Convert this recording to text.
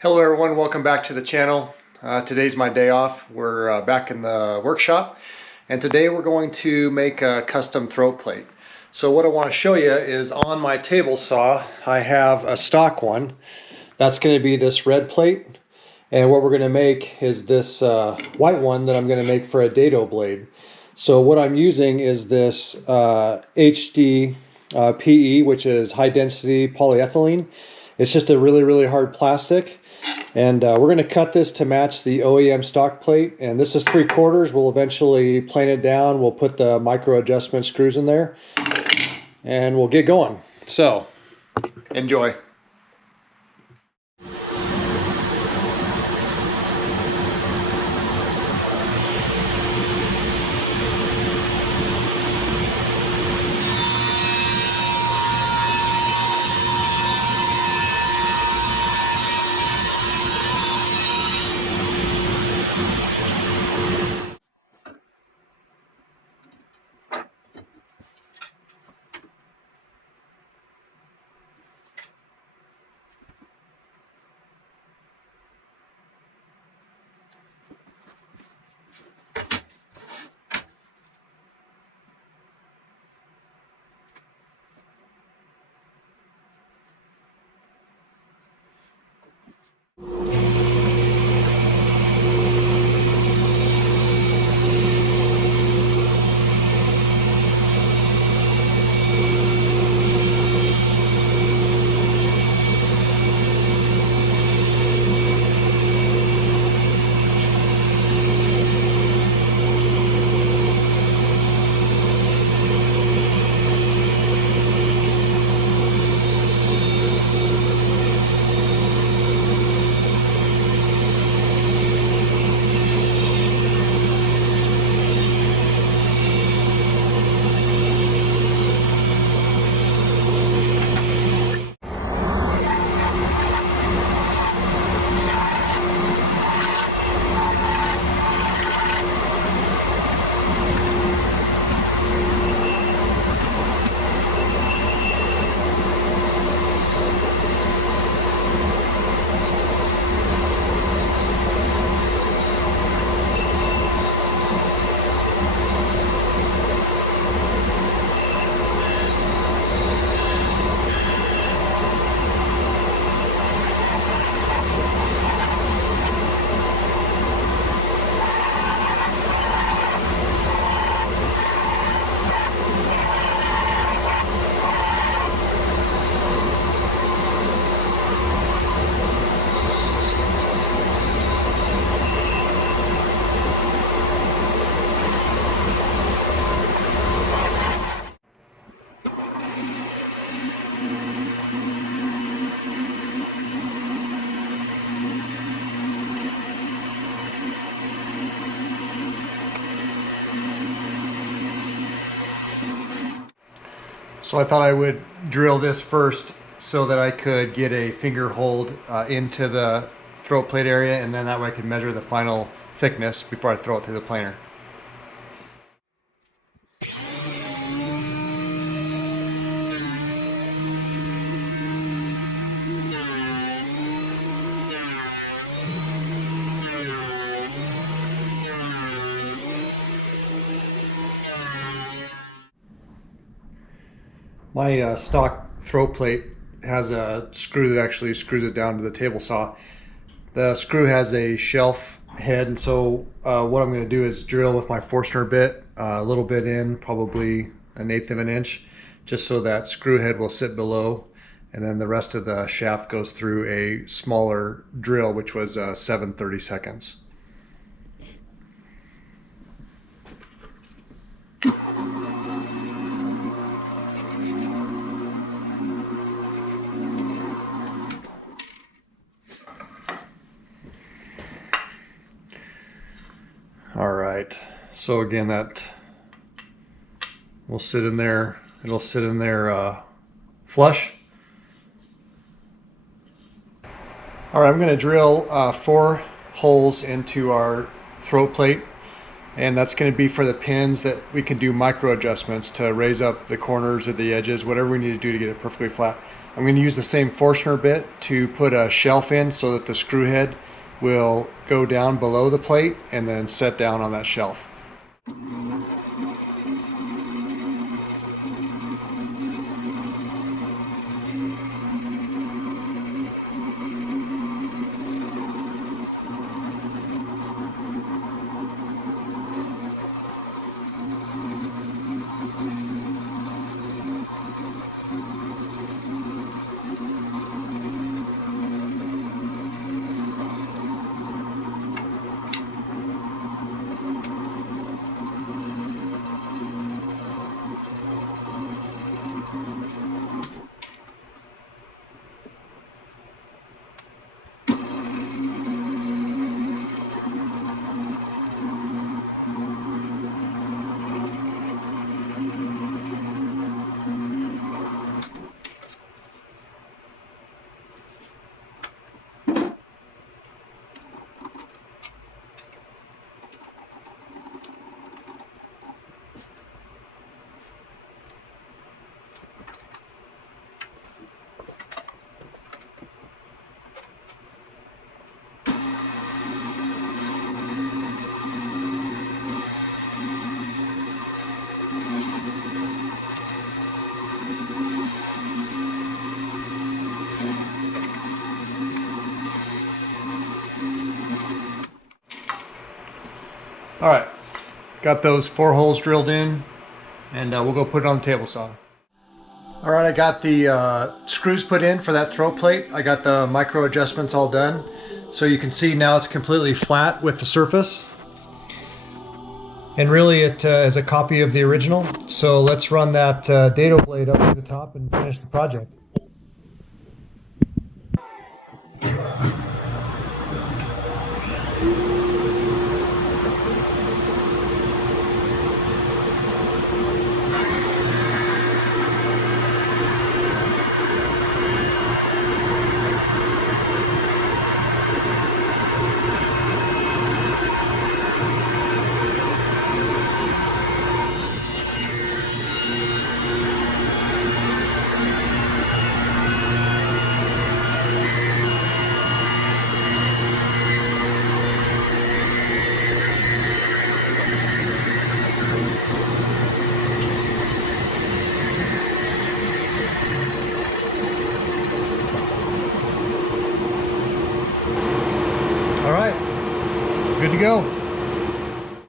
Hello everyone, welcome back to the channel. Today's my day off. We're back in the workshop, and today we're going to make a custom throat plate. So what I want to show you is on my table saw I have a stock one. That's going to be this red plate, and what we're going to make is this white one that I'm going to make for a dado blade. So what I'm using is this HDPE, which is High Density Polyethylene. It's just a really hard plastic, and we're going to cut this to match the OEM stock plate, and this is 3/4. We'll eventually plane it down. We'll put the micro adjustment screws in there and we'll get going. So enjoy. So I thought I would drill this first so that I could get a finger hold into the throat plate area, and then that way I could measure the final thickness before I throw it through the planer. My stock throat plate has a screw that actually screws it down to the table saw. The screw has a shelf head, and so what I'm going to do is drill with my Forstner bit a little bit in, probably 1/8 of an inch, just so that screw head will sit below, and then the rest of the shaft goes through a smaller drill, which was 7/32. All right, so again, that will sit in there. It'll sit in there flush. All right, I'm going to drill 4 holes into our throat plate, and that's going to be for the pins that we can do micro adjustments to raise up the corners or the edges, whatever we need to do to get it perfectly flat. I'm going to use the same Forstner bit to put a shelf in so that the screw head will go down below the plate and then set down on that shelf. All right, got those 4 holes drilled in, and we'll go put it on the table saw. All right, I got the screws put in for that throat plate. I got the micro adjustments all done. So you can see now it's completely flat with the surface. And really it is a copy of the original. So let's run that dado blade up to the top and finish the project.